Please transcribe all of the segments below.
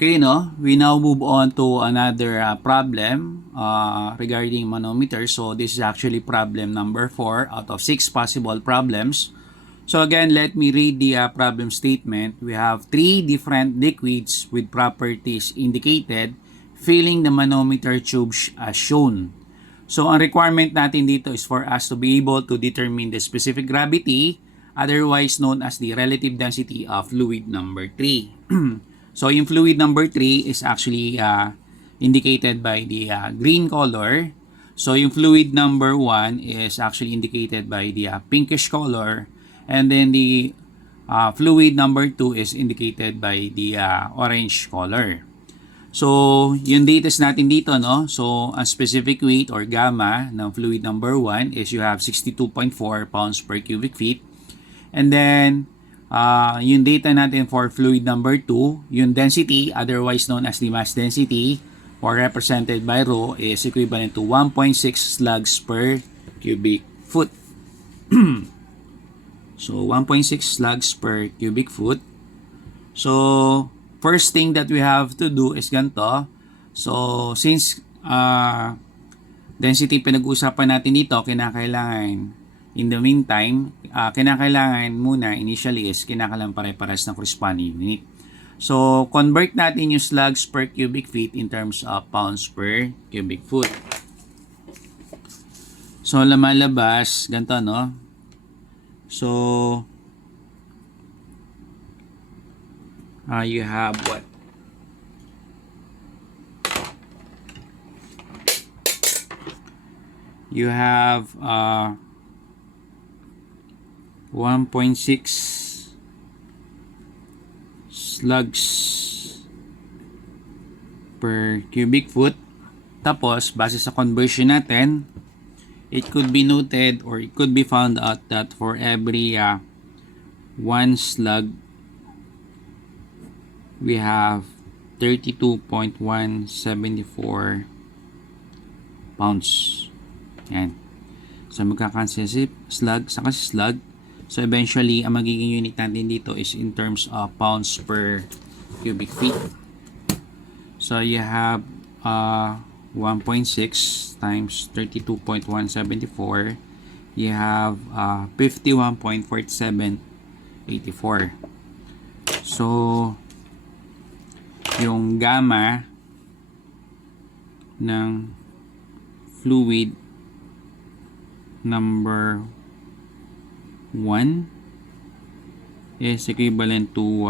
Okay, no? We now move on to another problem regarding manometer. So this is actually problem number 4 out of 6 possible problems. So again, let me read the problem statement. We have 3 different liquids with properties indicated filling the manometer tubes as shown. So ang requirement natin dito is for us to be able to determine the specific gravity, otherwise known as the relative density of fluid number 3. So yung fluid number 3 is actually indicated by the green color. So yung fluid number 1 is actually indicated by the pinkish color. And then the fluid number 2 is indicated by the orange color. So yung datas natin dito, no? So ang specific weight or gamma ng fluid number 1 is you have 62.4 pounds per cubic feet. And then yung data natin for fluid number 2, yung density, otherwise known as the mass density, or represented by rho, is equivalent to 1.6 slugs per cubic foot. So 1.6 slugs per cubic foot. So first thing that we have to do is ganito. So since density pinag-uusapan natin dito, kinakailangan in the meantime, kinakailangan muna initially is kinakailangan pare-pares ng corresponding unit. So, convert natin yung slugs per cubic feet in terms of pounds per cubic foot. So, lumalabas, ganito, no? So, you have what? You have 1.6 slugs per cubic foot. Tapos, base sa conversion natin, it could be noted or it could be found out that for every 1 slug, we have 32.174 pounds. Yan. So, magkakansel slug sa kasi slug. So, eventually, ang magiging unit natin dito is in terms of pounds per cubic feet. So, you have 1.6 times 32.174. You have 51.4784. So, yung gamma ng fluid number 1 is equivalent to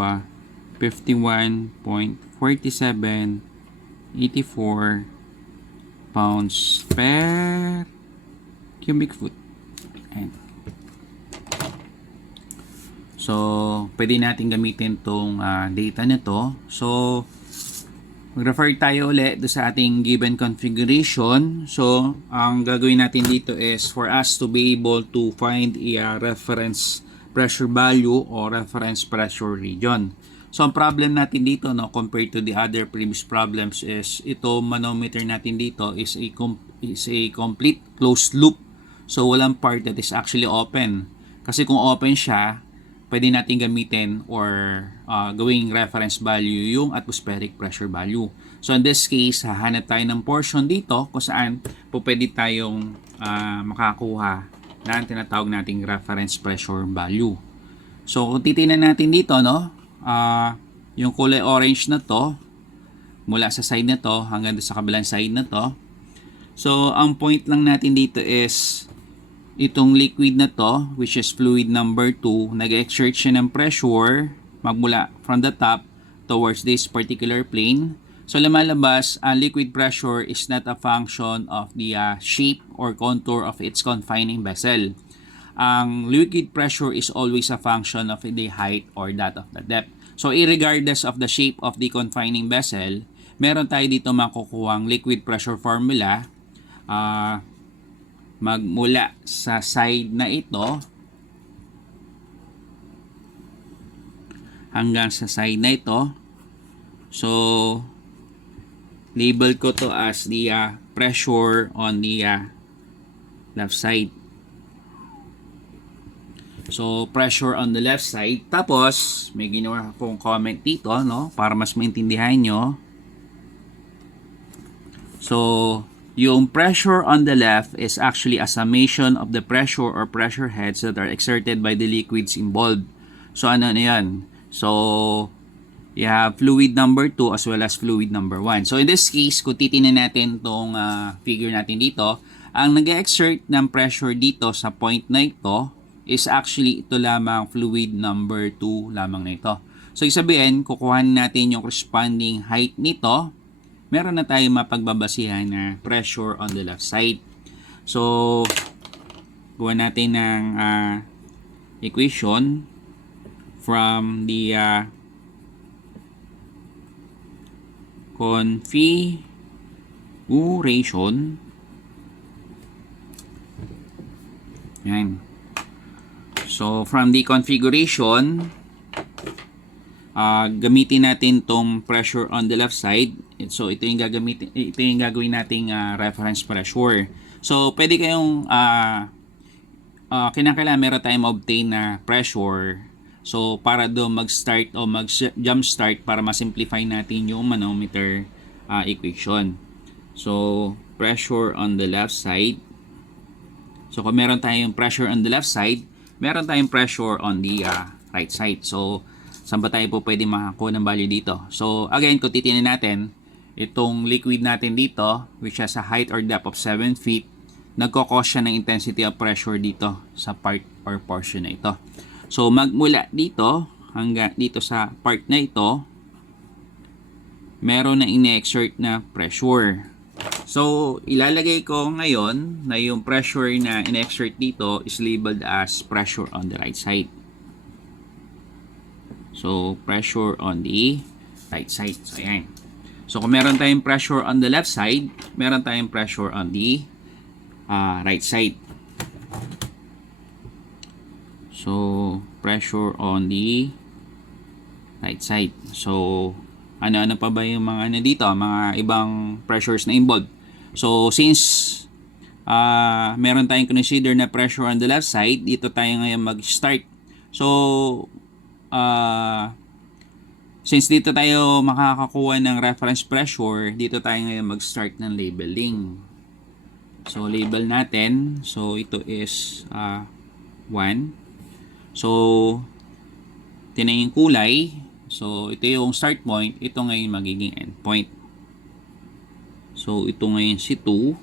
51.4784 pounds per cubic foot. Ayan. So, pwede natin gamitin tong data nito. So, mag-refer tayo ulit sa ating given configuration. So, ang gagawin natin dito is for us to be able to find a reference pressure value or reference pressure region. So, ang problem natin dito, no, compared to the other previous problems is ito manometer natin dito is a complete closed loop. So, walang part that is actually open. Kasi kung open siya, pwede natin gamitin or gawing reference value yung atmospheric pressure value. So in this case, hahanap tayo ng portion dito kung saan po pwede tayong makakuha na tinatawag nating reference pressure value. So kung titingnan natin dito, no, yung kulay orange na to, mula sa side na to hanggang sa kabilang side na to. So ang point lang natin dito is itong liquid na to, which is fluid number 2, nag-exert siya ng pressure magmula from the top towards this particular plane. So, lumalabas, liquid pressure is not a function of the shape or contour of its confining vessel. Ang liquid pressure is always a function of the height or that of the depth. So, irregardless of the shape of the confining vessel, meron tayo dito makukuhang liquid pressure formula magmula sa side na ito hanggang sa side na ito. So, label ko to as the pressure on the left side. So, pressure on the left side. Tapos, may ginawa akong comment dito, no? Para mas maintindihan nyo. So, yung pressure on the left is actually a summation of the pressure or pressure heads that are exerted by the liquids involved. So, ano na yan? So, you have fluid number 2 as well as fluid number 1. So, in this case, kung titingnan natin itong figure natin dito, ang nag-exert ng pressure dito sa point na ito is actually ito lamang fluid number 2 lamang na ito. So, isabihin, kukuhanin natin yung corresponding height nito. Meron na tayong mapagbabasihan na pressure on the left side. So, gawa natin ng equation from the configuration. Yan. So, from the configuration, gamitin natin tong pressure on the left side. So, ito yung gagawin nating reference pressure. So, pwede kayong kinakailangan meron tayong ma-obtain na pressure. So, para doon mag-start o mag-jump start para ma-simplify natin yung manometer equation. So, pressure on the left side. So, kung meron tayong pressure on the left side, meron tayong pressure on the right side. So, saan ba tayo po pwede makakuha ng value dito? So, again, kung titingnan natin, itong liquid natin dito, which has a height or depth of 7 feet, nagkakos siya ng intensity of pressure dito sa part or portion na ito. So, magmula dito hanggang dito sa part na ito, meron na ine-exert na pressure. So, ilalagay ko ngayon na yung pressure na ine-exert dito is labeled as pressure on the right side. So, pressure on the right side. So, ayan. So, kung meron tayong pressure on the left side, meron tayong pressure on the right side. So, pressure on the right side. So, ano-ano pa ba yung mga ano dito? Mga ibang pressures na involved. So, since meron tayong consider na pressure on the left side, dito tayo ngayon mag-start. So, since dito tayo makakakuha ng reference pressure, dito tayo ngayon mag-start ng labeling. So, label natin. So, ito is 1. So, tinan yung kulay. So, ito yung start point. Ito ngayon magiging end point. So, ito ngayon si 2.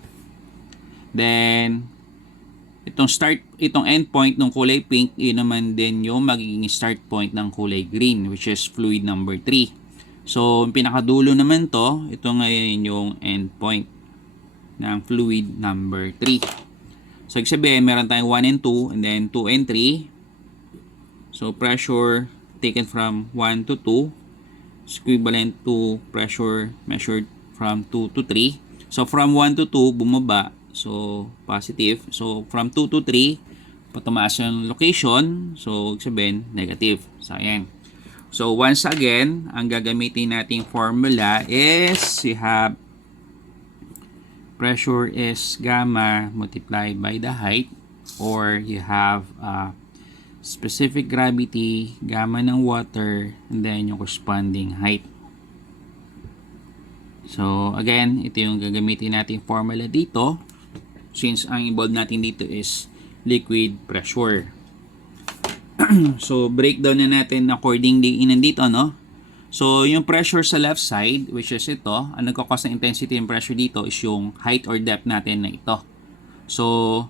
Then, itong end point ng kulay pink, yun naman din yung magiging start point ng kulay green, which is fluid number 3. So, yung pinakadulo naman to, ito ngayon yung end point ng fluid number 3. So, ibig sabihin, meron tayong 1 and 2, and then 2 and 3. So, pressure taken from 1 to 2 is equivalent to pressure measured from 2 to 3. So, from 1 to 2, bumaba. So, positive. So, from 2 to 3, patumaas yung location. So, sabihin, negative. So, ayan. So, once again, ang gagamitin nating formula is you have pressure is gamma multiplied by the height, or you have specific gravity, gamma ng water, and then yung corresponding height. So, again, ito yung gagamitin nating formula dito. Since ang involved natin dito is liquid pressure. So, breakdown na natin accordingly nandito, no? So, yung pressure sa left side, which is ito, ang nagkakos ng intensity and pressure dito is yung height or depth natin na ito. So,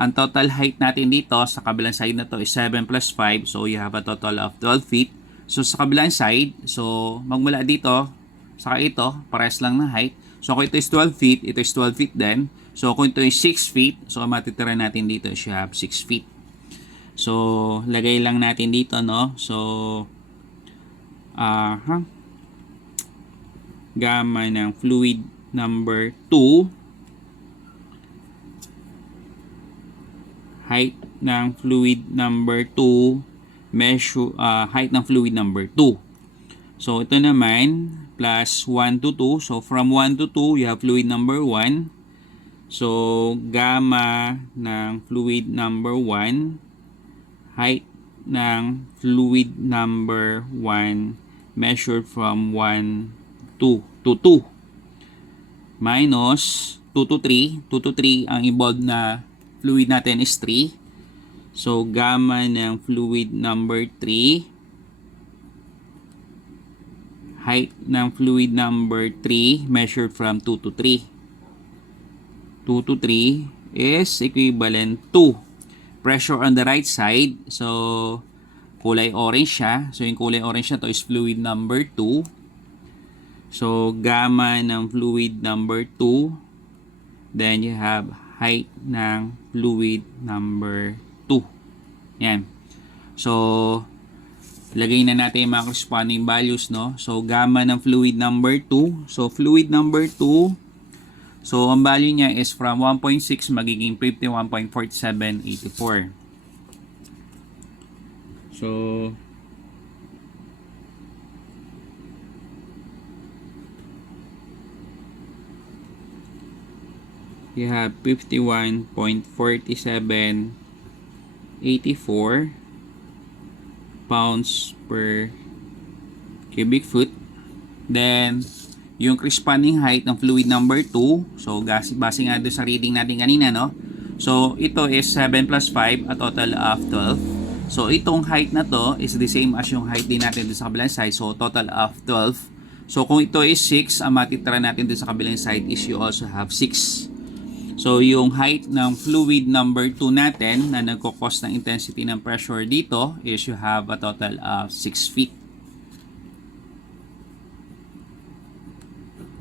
ang total height natin dito sa kabilang side na to is 7 plus 5. So, you have a total of 12 feet. So, sa kabilang side, so, magmula dito, saka ito, pares lang ng height. So, kung ito is 12 feet, ito is 12 feet din. So, kung ito is 6 feet, so, matitira natin dito is you have 6 feet. So, lagay lang natin dito, no? So, gamma ng fluid number 2, height ng fluid number 2, measure height ng fluid number 2. So, ito naman, plus 1 to 2. So, from 1 to 2, you have fluid number 1. So, gamma ng fluid number 1, height ng fluid number 1 measured from 1 to 2 minus 2 to 3. 2 to 3, ang involved na fluid natin is 3. So, gamma ng fluid number 3, height ng fluid number 3 measured from 2 to 3. 2 to 3 is equivalent to pressure on the right side. So, kulay orange siya. So, yung kulay orange na to is fluid number 2. So, gamma ng fluid number 2. Then, you have height ng fluid number 2. Yan. So, lagay na natin yung mga corresponding values, no? So, gamma ng fluid number 2. So, fluid number 2. So, ang value niya is from 1.6 magiging 51.4784. So, you have 51.4784 pounds per cubic foot. Then, yung corresponding height ng fluid number 2. So, base nga doon sa reading natin kanina, no? So, ito is 7 plus 5, a total of 12. So, itong height na to is the same as yung height din natin doon sa kabilang side. So, total of 12. So, kung ito is 6, ang matitira natin doon sa kabilang side is you also have 6. So, yung height ng fluid number 2 natin na nagkukos ng intensity ng pressure dito is you have a total of 6 feet.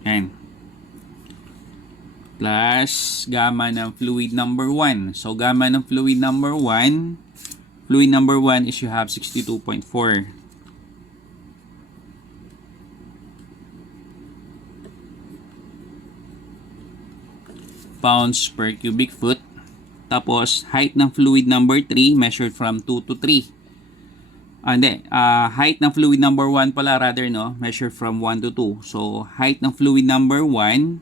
Ayan. Plus gamma ng fluid number 1. So, gamma ng fluid number 1. Fluid number 1 is you have 62.4 pounds per cubic foot. Tapos, height ng fluid number 3 measured from 2 to 3. Height ng fluid number 1 pala rather, no? Measured from 1 to 2. So, height ng fluid number 1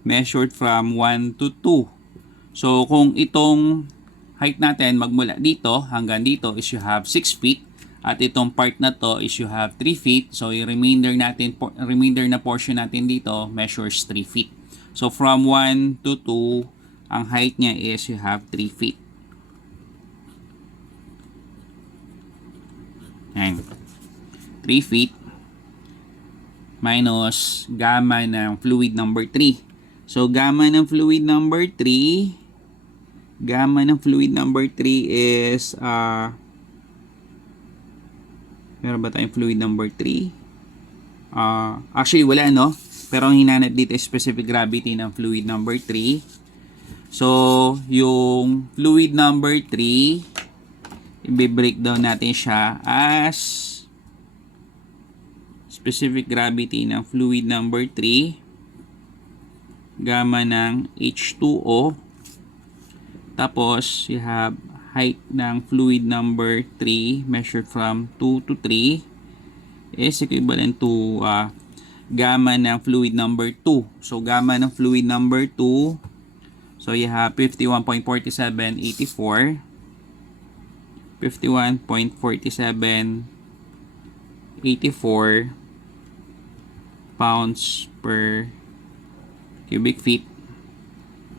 measured from 1 to 2. So, kung itong height natin magmula dito hanggang dito is you have 6 feet. At itong part na to is you have 3 feet. So, yung remainder na portion natin dito measures 3 feet. So, from 1 to 2, ang height niya is you have 3 feet. Ayan. 3 feet minus gamma ng fluid number 3. So, gamma ng fluid number 3 is meron ba tayong fluid number 3? Actually, wala, no? Pero ang hinanap dito is specific gravity ng fluid number 3. So, yung fluid number 3, i-breakdown natin siya as specific gravity ng fluid number 3, gamma ng H2O, tapos you have height ng fluid number 3 measured from 2 to 3 is equivalent to gamma ng fluid number 2. So, gamma ng fluid number 2, so you have 51.4784 pounds per cubic feet.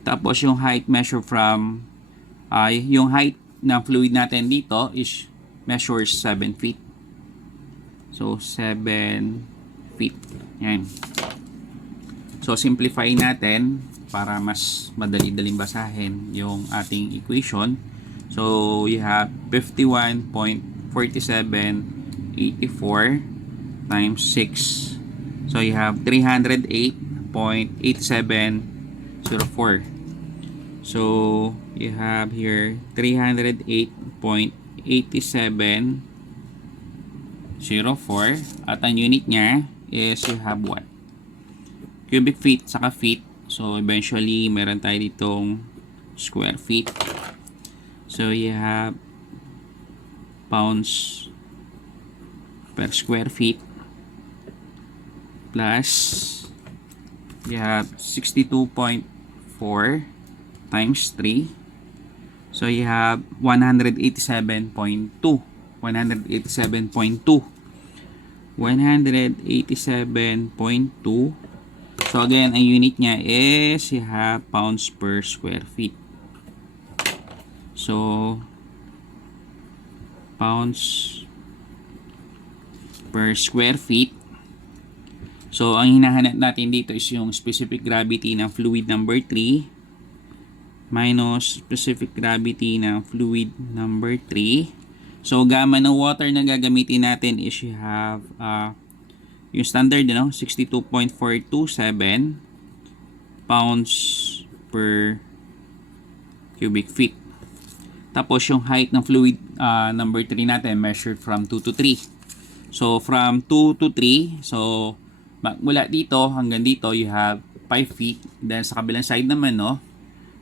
Tapos yung height measure from yung height ng fluid natin dito is measures 7 feet. So 7 feet. Yan. So simplify natin para mas madali-daling basahin yung ating equation. So, you have 51.4784 times 6. So, you have 308.8704. So, you have here 308.8704. At ang unit niya is you have what? Cubic feet saka feet. So, eventually, meron tayo ditong square feet. So, you have pounds per square feet plus you have 62.4 times 3. So you have 187.2. 187.2. 187.2. So again, ang unit niya is you have pounds per square feet. So pounds per square feet. So ang hinahanap natin dito is yung specific gravity ng fluid number 3 minus specific gravity ng fluid number 3. So gamma ng water na gagamitin natin is you have yung standard, 62.427 pounds per cubic feet. Tapos yung height ng fluid number 3 natin measured from 2 to 3. So from 2 to 3, so magmula dito hanggang dito you have 5 feet. Then sa kabilang side naman,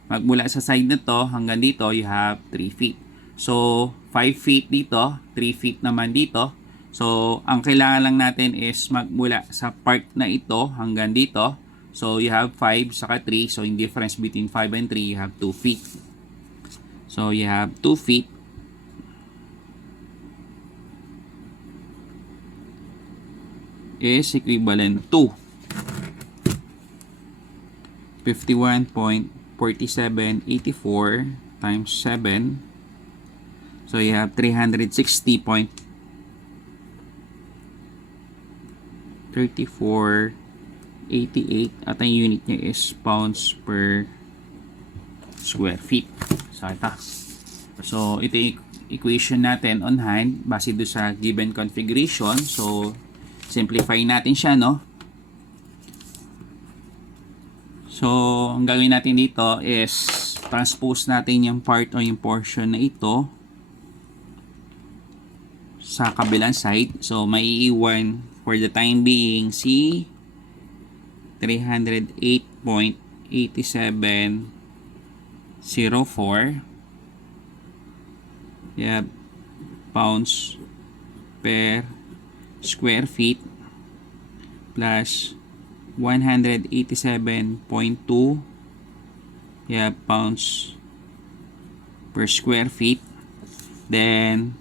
magmula sa side na to hanggang dito you have 3 feet. So 5 feet dito, 3 feet naman dito. So ang kailangan lang natin is magmula sa part na ito hanggang dito. So you have 5 saka 3. So in difference between 5 and 3 you have 2 feet. So you have 2 feet is equivalent to 51.4784 times 7. So you have 360.3488 at ang unit niya is pounds per square feet. So ito yung equation natin on hand base do sa given configuration. So simplify natin siya, So ang gawin natin dito is transpose natin yung part o yung portion na ito sa kabilang side. So may iiwan for the time being si 308.8704 pounds per square feet plus 187.2 pounds per square feet. Then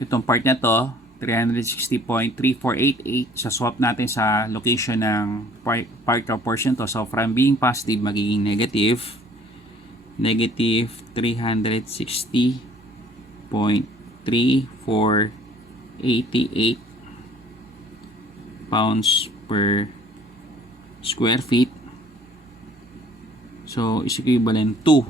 itong part na to 360.3488 sa swap natin sa location ng part or portion to. So from being positive magiging negative 360.3488 pounds per square feet. So is equivalent to,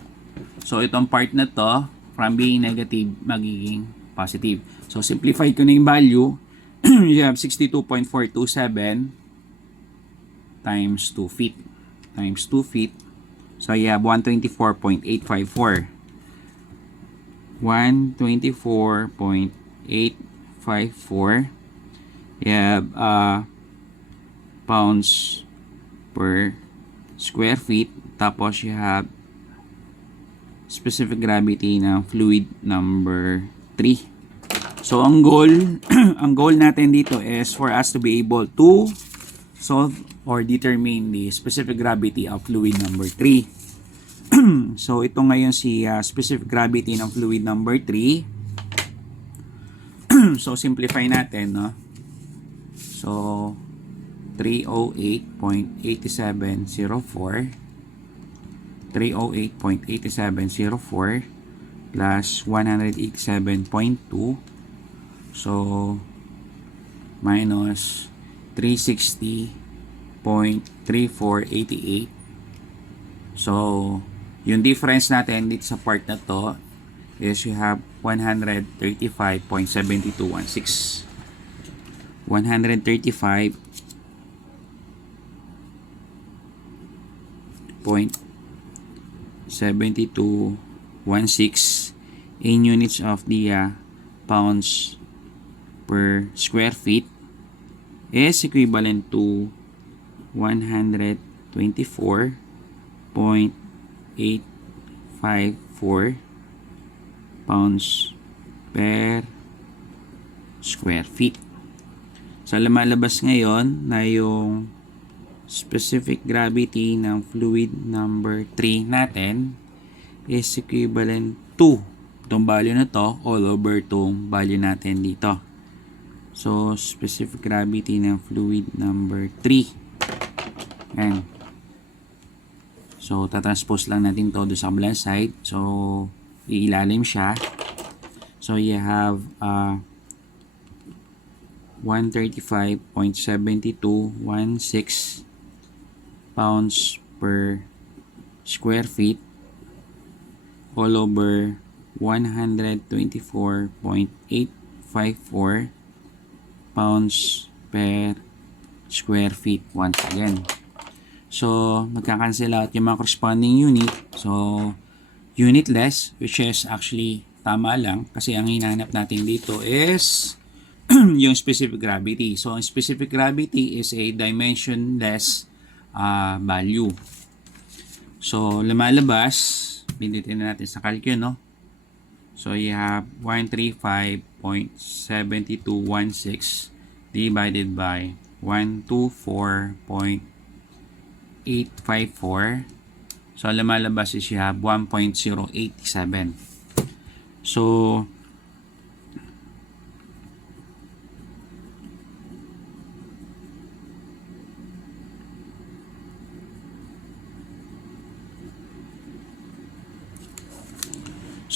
so itong part na to from being negative magiging positive. So simplify ko na yung value. You have 62.427 times 2 feet times 2 feet. So you have 124.854. 124.854. You have pounds per square feet. Tapos you have specific gravity ng fluid number 3. So ang goal ang goal natin dito is for us to be able to solve or determine the specific gravity of fluid number 3. So ito ngayon si specific gravity ng fluid number 3. So simplify natin, So 308.8704 plus 187.2. So minus 360.3488. So yung difference natin dito sa part na to is you have 135.7216. 135.7216 in units of the pounds per square feet is equivalent to 124.854 pounds per square feet. So lumalabas ngayon na yung specific gravity ng fluid number 3 natin is equivalent to itong value na to all over itong value natin dito. So, specific gravity ng fluid number 3. Ayan. So, tatranspose lang natin to doon sa kabilang side. So, iilalim siya. So, you have 135.7216 pounds per square feet all over 124.854 pounds per square feet once again. So, magkakancel out yung mga corresponding unit. So, unitless, which is actually tama lang kasi ang hinahanap natin dito is yung specific gravity. So, ang specific gravity is a dimensionless value. So, lumalabas, pindutin na natin sa calculus, no? So, you have 135.7216 divided by 124.854. So, lumalabas is you have 1.087. So,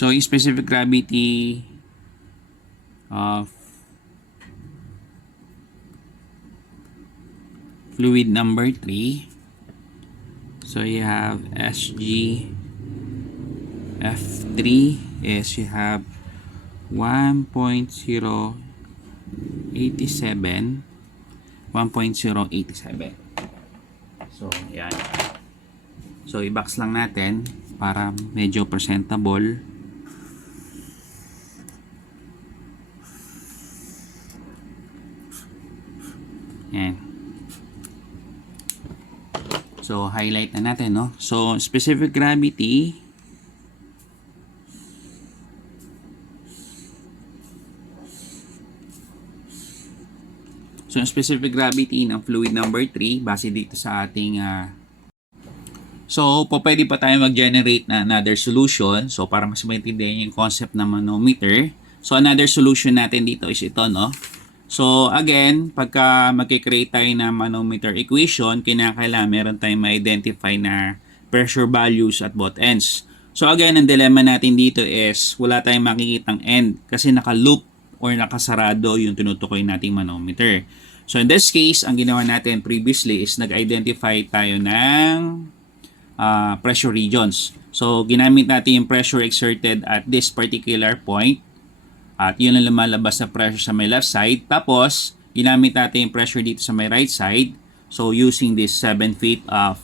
yung specific gravity of fluid number 3. So you have SG F3 is you have 1.087. So yan. So i-box lang natin para medyo presentable. Yan. So, highlight na natin, no? So, specific gravity ng fluid number 3 base dito sa ating so, pwede pa tayo mag-generate na another solution. So, para mas maintindihan yung concept ng manometer. So, another solution natin dito is ito, no? So, again, pagka mag-create tayo ng manometer equation, kinakailangan meron tayong ma-identify na pressure values at both ends. So, again, ang dilemma natin dito is wala tayong makikitang end kasi naka-loop or nakasarado yung tinutukoy nating manometer. So, in this case, ang ginawa natin previously is nag-identify tayo ng pressure regions. So, ginamit natin yung pressure exerted at this particular point. At yun ang lumalabas na pressure sa may left side. Tapos, ginamit natin yung pressure dito sa may right side. So, using this 7 feet of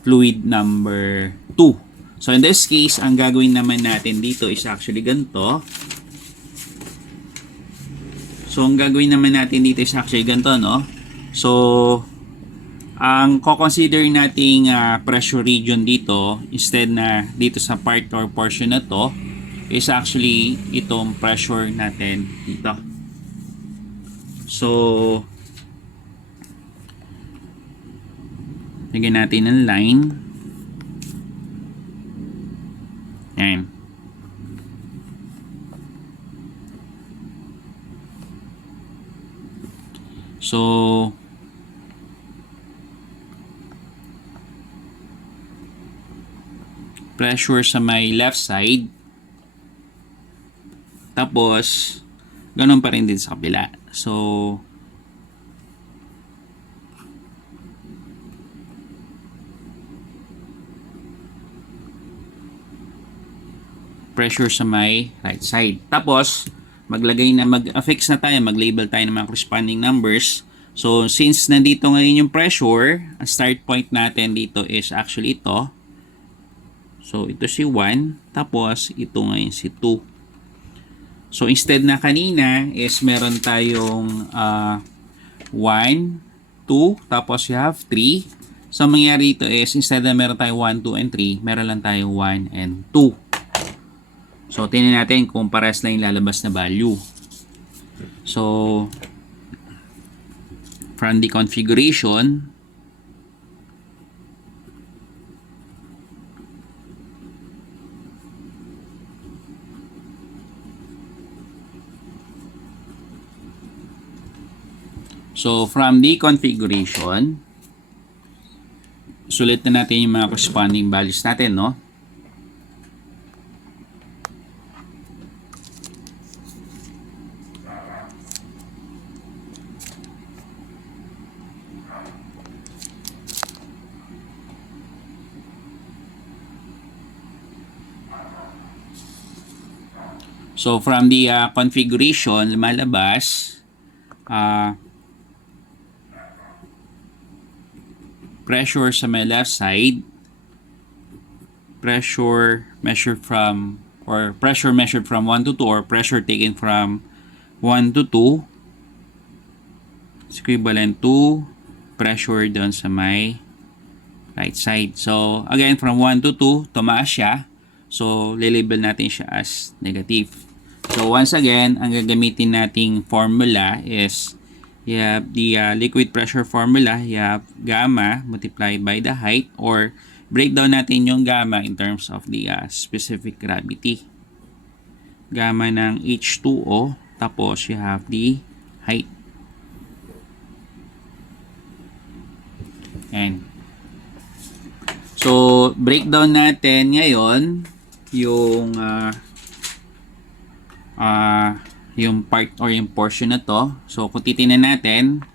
fluid number 2. So, in this case, ang gagawin naman natin dito is actually ganito. So, ang gagawin naman natin dito is actually ganito, no? So, ang ko-consider nating pressure region dito, instead na dito sa part or portion na to, is actually itong pressure natin dito. So, lagyan natin ng line. Ayan. So, pressure sa may left side. Tapos, ganun pa rin din sa kabila. So, pressure sa may right side. Tapos, mag-affix na tayo, mag-label tayo ng mga corresponding numbers. So, since nandito ngayon yung pressure, ang start point natin dito is actually ito. So, ito si 1, tapos ito ngayon si 2. So, instead na kanina is meron tayong 1, 2, tapos you have 3. So, mangyari ito is instead na meron tayong 1, 2, and 3, meron lang tayong 1 and 2. So, tingnan natin kung pares lang yung lalabas na value. So, from the configuration, So, from the configuration, sulit na natin yung mga corresponding values natin, no? So, from the configuration, lumalabas, pressure sa my left side, pressure measured from 1 to 2, or pressure taken from 1 to 2 is equivalent to pressure doon sa my right side. So, again, from 1 to 2, tumaas siya. So, lilabel natin siya as negative. So, once again, ang gagamitin nating formula is, you have the liquid pressure formula. You have gamma multiplied by the height, or breakdown natin yung gamma in terms of the specific gravity. Gamma ng H2O, tapos you have the height. And so, breakdown natin ngayon yung part or yung portion na to. So, kung titingnan natin,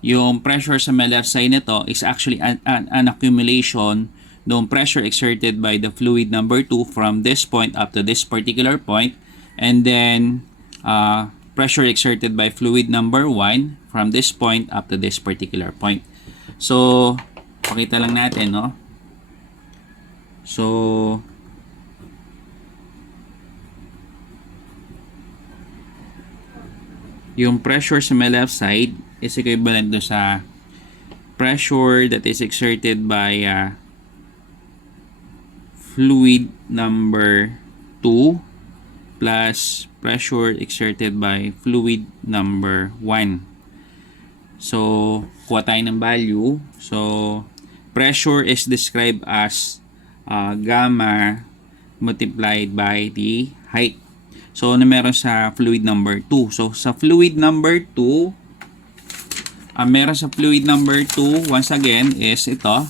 yung pressure sa my left side na to is actually an accumulation ng pressure exerted by the fluid number 2 from this point up to this particular point, and then pressure exerted by fluid number 1 from this point up to this particular point. So, pakita lang natin, no? So, yung pressure sa my left side is equivalent do sa pressure that is exerted by fluid number 2 plus pressure exerted by fluid number 1. So, kuha tayo ng value. So, pressure is described as gamma multiplied by the height. So, ano meron sa fluid number 2? So, sa fluid number 2, meron sa fluid number 2, once again, is ito.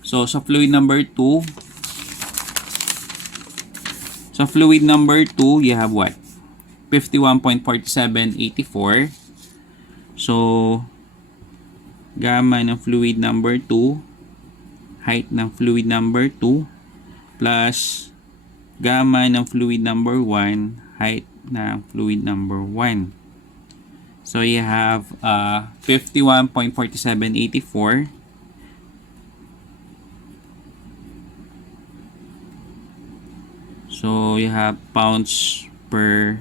So, sa fluid number 2, you have what? 51.4784. So, gamma ng fluid number 2, height ng fluid number 2, plus gamma ng fluid number 1, height ng fluid number 1. So, you have 51.4784. So, you have pounds per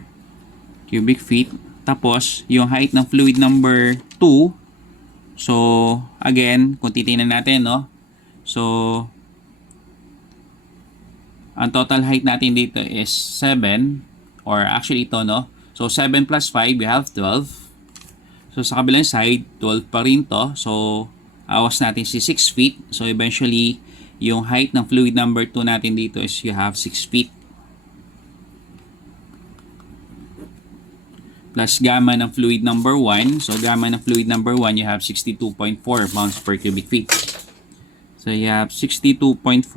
cubic feet. Tapos, yung height ng fluid number 2. So, again, kung titingnan natin, no? So, ang total height natin dito is 7, or actually ito, no? So, 7 plus 5, we have 12. So, sa kabilang side, 12 pa rin to. So, awas natin si 6 feet. So, eventually, yung height ng fluid number 2 natin dito is you have 6 feet. Plus gamma ng fluid number 1. So, gamma ng fluid number 1, you have 62.4 pounds per cubic feet. So, you have 62.4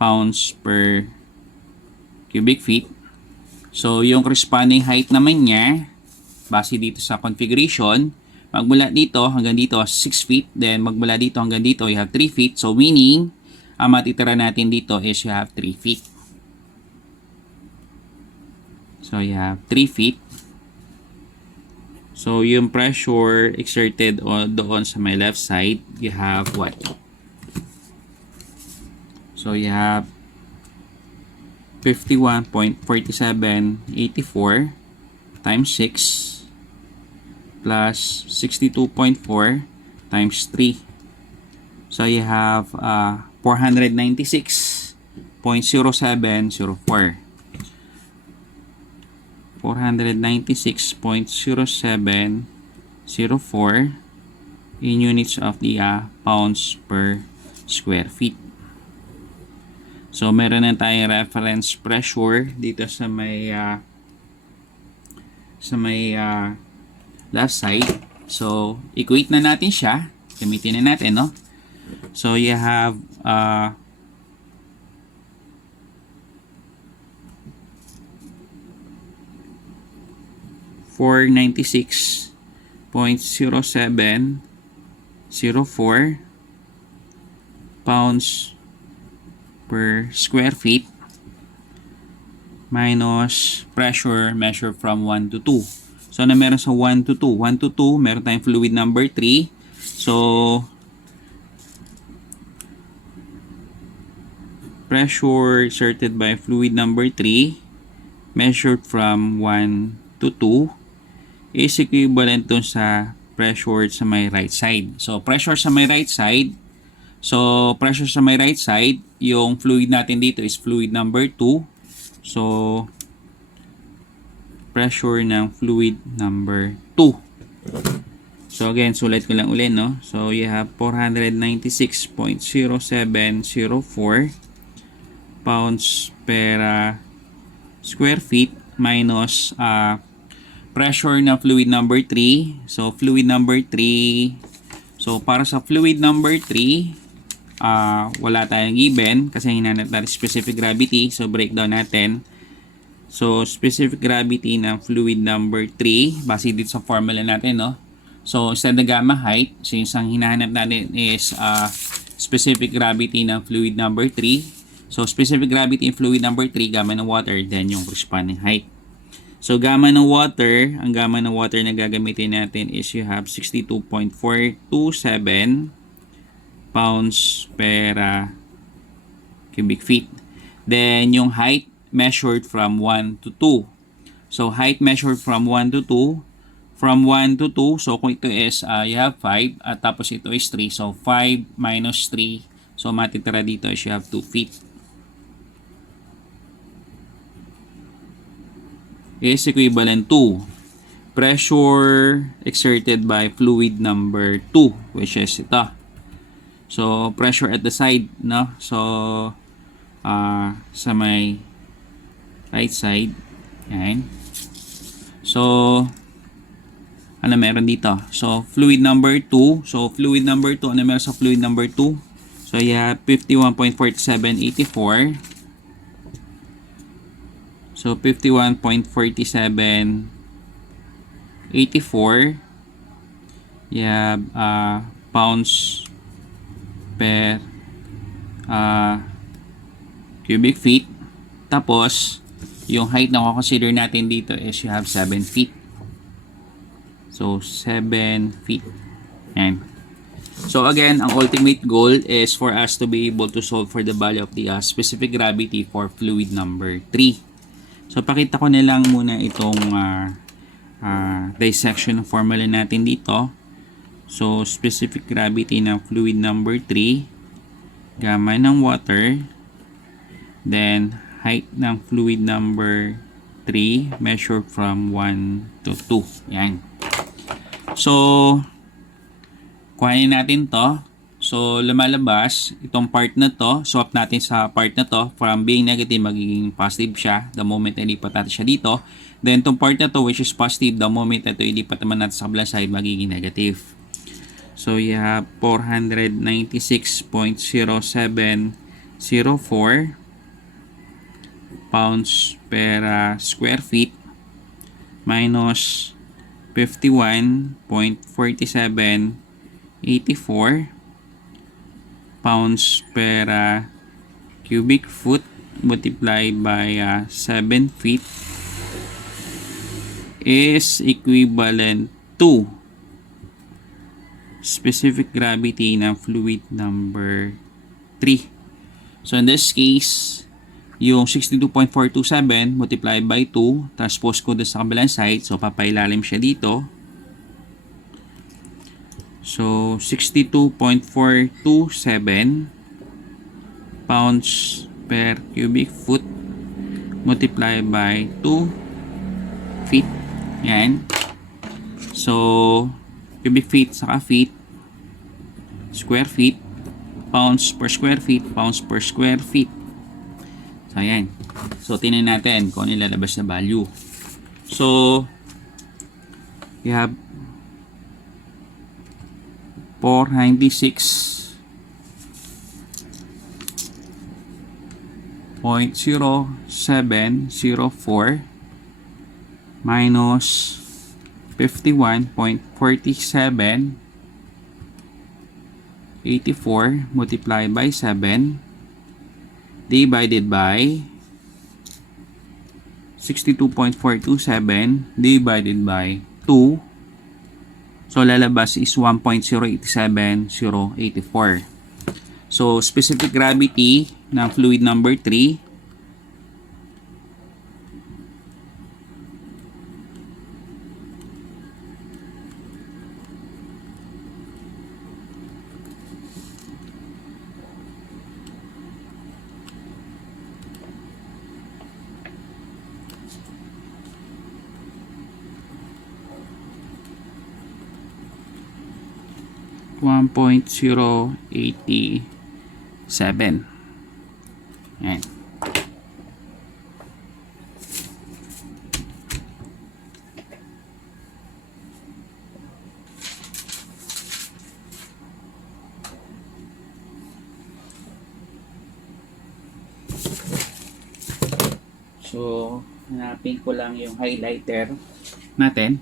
pounds per cubic feet. So, yung corresponding height naman niya, base dito sa configuration, magmula dito hanggang dito 6 feet. Then, magmula dito hanggang dito, you have 3 feet. So, meaning, ang matitira natin dito is you have 3 feet. So, you have 3 feet. So, yung pressure exerted doon sa my left side, you have what? So, you have 51.4784 times 6 plus 62.4 times 3. So, you have 496.0704. 496.0704 in units of the pounds per square feet. So, meron na tayong reference pressure dito sa may left side. So, equate na natin siya. Gamitin na natin, no? So, you have 496.0704 pounds per square feet minus pressure measured from 1 to 2. So, na meron sa 1 to 2? 1 to 2, meron tayong fluid number 3. So, pressure exerted by fluid number 3 measured from 1 to 2 is equivalent dun sa pressure sa may right side. So, pressure sa may right side. So, pressure sa may right side, yung fluid natin dito is fluid number 2. So, pressure ng fluid number 2. So, again, sulit ko lang ulit, no? So, you have 496.0704 pounds per square feet minus pressure ng fluid number 3. So, fluid number 3. So, para sa fluid number 3, wala tayong given kasi hinanap natin specific gravity. So, breakdown natin. So, specific gravity ng fluid number 3, base dito sa formula natin, no? So, instead of gamma height, since ang hinahanap natin is specific gravity ng fluid number 3. So, specific gravity in fluid number 3, gamma ng water, then yung corresponding height. So, gamma ng water, ang gamma ng water na gagamitin natin is you have 62.427 pounds per cubic feet. Then, yung height measured from 1 to 2. So, height measured from 1 to 2. From 1 to 2, so kung ito is, you have 5, at tapos ito is 3. So, 5 minus 3. So, matitira dito is you have 2 feet. Is equivalent to pressure exerted by fluid number 2, which is ito. So, pressure at the side, no? So, sa may right side. Yan. So, ano meron dito? So, fluid number 2. So, fluid number 2. Ano meron sa fluid number 2? So, you have 51.4784. So, 51.4784. You have pounds per cubic feet. Tapos, yung height na consider natin dito is you have 7 feet. So, 7 feet. And so, again, ang ultimate goal is for us to be able to solve for the value of the specific gravity for fluid number 3. So, pakita ko na lang muna itong dissection ng formula natin dito. So, specific gravity ng fluid number 3, gamma ng water, then height ng fluid number 3 measured from 1 to 2. Yan. So, kuhanin natin to. So, lumalabas itong part na to. Swap natin sa part na to. From being negative, magiging positive siya. The moment na ilipat natin siya dito. Then, itong part na to, which is positive, the moment na ito ilipat naman natin sa kabilang side, magiging negative. So, you have 496.0704 pounds per square feet minus 51.4784 pounds per cubic foot multiplied by 7 feet is equivalent to specific gravity ng fluid number 3. So in this case, yung 62.427 multiplied by 2, transpose ko doon sa kabilang side. So, papailalim siya dito. So, 62.427 pounds per cubic foot multiplied by 2 feet. Yan. So, cubic feet saka feet, square feet, pounds per square feet, pounds per square feet. So, ayan. So, tingnan natin kung ano ilalabas na value. So, you have 496.0704 minus 51.4784 multiplied by 7 divided by 62.427 divided by 2. So lalabas is 1.087084. So specific gravity ng fluid number 3 1.087. Ayan. So, hanapin ko lang yung highlighter natin.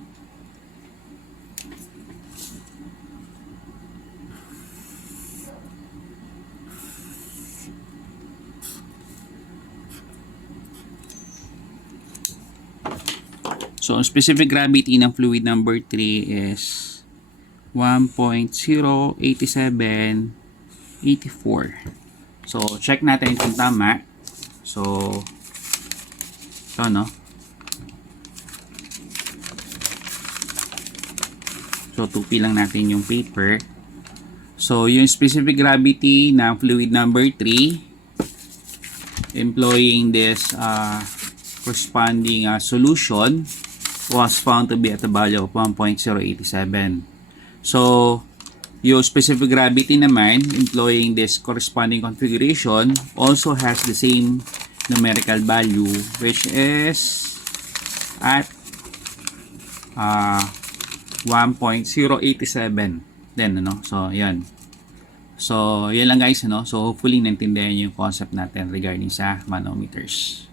So, ang specific gravity ng fluid number 3 is 1.08784. So, check natin kung tama. So, ito, no? So, tupi lang natin yung paper. So, yung specific gravity ng fluid number 3, employing this corresponding solution, was found to be at a value of 1.087. So, yung specific gravity naman, employing this corresponding configuration, also has the same numerical value, which is at 1.087. Then, ano? So, yan. So, yan lang guys, ano? So, hopefully, naintindihan yung concept natin regarding sa manometers.